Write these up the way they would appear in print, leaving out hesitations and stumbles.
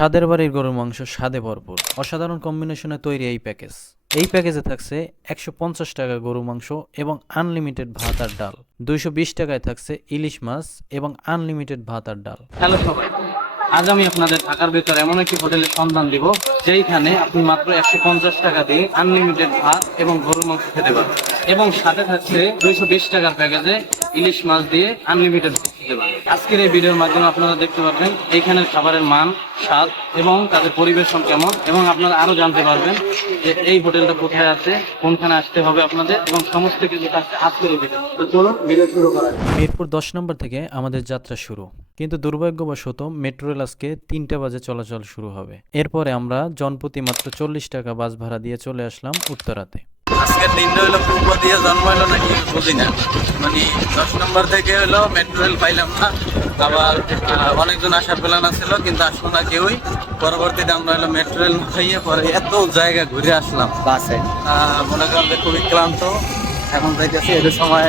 স্বাদের বাড়ির গরুর মাংস স্বাদে ভরপুর, অসাধারণ কম্বিনেশনে তৈরি এই প্যাকেজ। এই প্যাকেজে থাকছে 150 টাকা গরু মাংস এবং আনলিমিটেড ভাত আর ডাল। 220 টাকায় থাকছে ইলিশ মাছ এবং আনলিমিটেড ভাত আর ডাল। হ্যালো সবাই, আজ আমি আপনাদের ঢাকার ভেতরে এমন একটি হোটেলের সন্ধান দিব যেইখানে আপনি মাত্র 150 টাকা দিয়ে আনলিমিটেড ভাত এবং গরুর মাংস খেতে পারবেন এবং সাথে থাকছে 220 টাকার প্যাকেজে ইলিশ মাছ দিয়ে আনলিমিটেড ভাত খেতে পারবেন। আজকের এই ভিডিওর মাধ্যমে আপনারা দেখতে পারবেন এইখানের খাবারের মান, স্বাদ এবং তাদের পরিবেশন কেমন, এবং আপনারা আরো জানতে পারবেন যে এই হোটেলটা কোথায় আছে, কোনখানে আসতে হবে আপনাদের, এবং সমস্ত কিছু থাকছে আজকের এই ভিডিও। তো চলুন ভিডিও শুরু করা যাক। মিরপুর 10 নম্বর থেকে আমাদের যাত্রা শুরু, কিন্তু দুর্ভাগ্যবশত মেট্রো রেল আজকে 3টা বাজে চলাচল শুরু হবে। এরপরে আমরা জনপ্রতি মাত্র 40 টাকা বাস ভাড়া দিয়ে চলে আসলাম উত্তরাতে। আজকের দিনটা হলো পূর্ব দিয়ে জন্ম হলো নাকি বুঝি না, মানে 10 নম্বর থেকে হলো মেট্রো রেল পাইলাম না। আবার অনেকজন আসার প্ল্যান ছিল কিন্তু আসলো না কেউই। পরবর্তীতে আমরা হলো মেট্রো রেল খাইয়ে পরে এত জায়গা ঘুরে আসলাম বাসে, মনে করেন যে খুবই ক্লান্ত। এখন যাইতেছি, এর সময়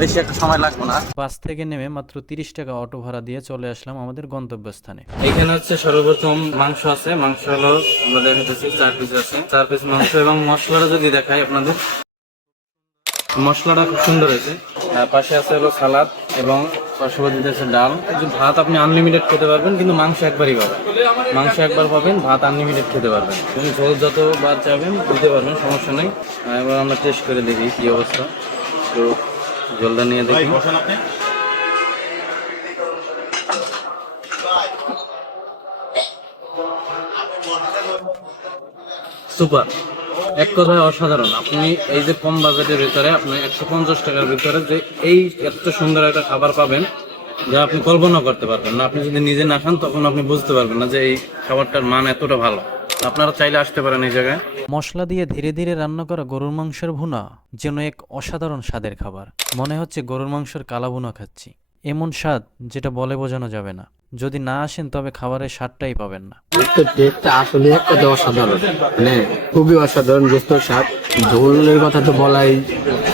বেশি একটা সময় লাগবে না। বাস থেকে নেমে মাত্র 30 টাকা অটো ভাড়া দিয়ে চলে আসলাম আমাদের গন্তব্যস্থানে। এখানে হচ্ছে সর্বপ্রথম মাংস আছে। মাংস হলো আমরা দেখাতেছি 4 পিস আছে, 4 পিস মাংস। এবং মশলাটা যদি দেখাই আপনাদের, মশলাটা খুব সুন্দর হয়েছে। পাশে আছে হলো সালাদ এবং পার্শ্ববর্তী আছে ডাল। ভাত আপনি আনলিমিটেড খেতে পারবেন, কিন্তু মাংস একবারই পাবেন। মাংস একবার পাবেন, ভাত আনলিমিটেড খেতে পারবেন। তুমি ঝোল যতবার চাবেন দিতে পারবেন, সমস্যা নেই। এবার আমরা টেস্ট করে দেখি কি অবস্থা। তো ঝোলটা নিয়ে দেখি। সুপার, এক কথায় অসাধারণ। আপনি এই যে কম বাজেটের ভিতরে আপনি 150 টাকার ভিতরে যে এই এত সুন্দর একটা খাবার পাবেন যা আপনি কল্পনা করতে পারবেন না। আপনি যদি নিজে না খান তখন আপনি বুঝতে পারবেন না যে এই খাবারটার মান এতটা ভালো। আপনারা চাইলে আসতে পারেন এই জায়গায়। মশলা দিয়ে ধীরে ধীরে রান্না করা গরুর মাংসের ভুনা যেন এক অসাধারণ স্বাদের খাবার। মনে হচ্ছে গরুর মাংসের কালা ভুনা খাচ্ছি। এমন স্বাদ যেটা বলে বোঝানো যাবে না। যদি না আসেন তবে খাবারের স্বাদটাই পাবেন না। টেস্টটা আসলে একটা অসাধারণ, মানে খুবই অসাধারণ। গোস্ত স্বাদ, ঝোলের কথা তো বলাই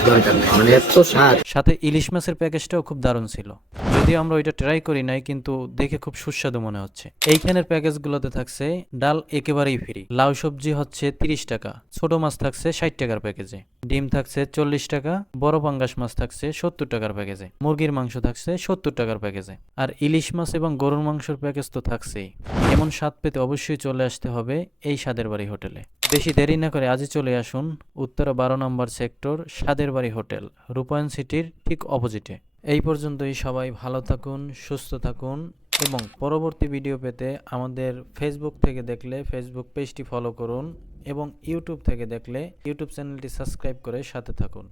দরকার নেই, মানে এত স্বাদ। সাথে ইলিশ মাছের প্যাকেজটাও খুব দারুণ ছিল। যদিও আমরা ওইটা ট্রাই করি নাই, কিন্তু দেখে খুব সুস্বাদু মনে হচ্ছে। এইখানের প্যাকেজগুলোতে থাকছে ডাল একেবারেই ফ্রি, লাউ সবজি হচ্ছে 30 টাকা, ছোট মাছ থাকছে 60 টাকার প্যাকেজে, ডিম থাকছে 40 টাকা, বড় পাঙ্গাস মাছ থাকছে 70 টাকার প্যাকেজে, মুরগির মাংস থাকছে 70 টাকার প্যাকেজে, আর ইলিশ মাছ এবং গরুর মাংসের প্যাকেজ তো থাকছেই। এমন স্বাদ পেতে অবশ্যই চলে আসতে হবে এই স্বাদের বাড়ি হোটেলে। বেশি দেরি না করে আজই চলে আসুন উত্তরা 12 নম্বর সেক্টর স্বাদের বাড়ি হোটেল, রূপায়ণ সিটির ঠিক অপোজিটে। এই পর্যন্তই। সবাই ভালো থাকুন, সুস্থ থাকুন, এবং পরবর্তী ভিডিও পেতে আমাদের ফেসবুক থেকে দেখলে ফেসবুক পেজটি ফলো করুন, এবং ইউটিউব থেকে দেখলে ইউটিউব চ্যানেলটি সাবস্ক্রাইব করে সাথে থাকুন।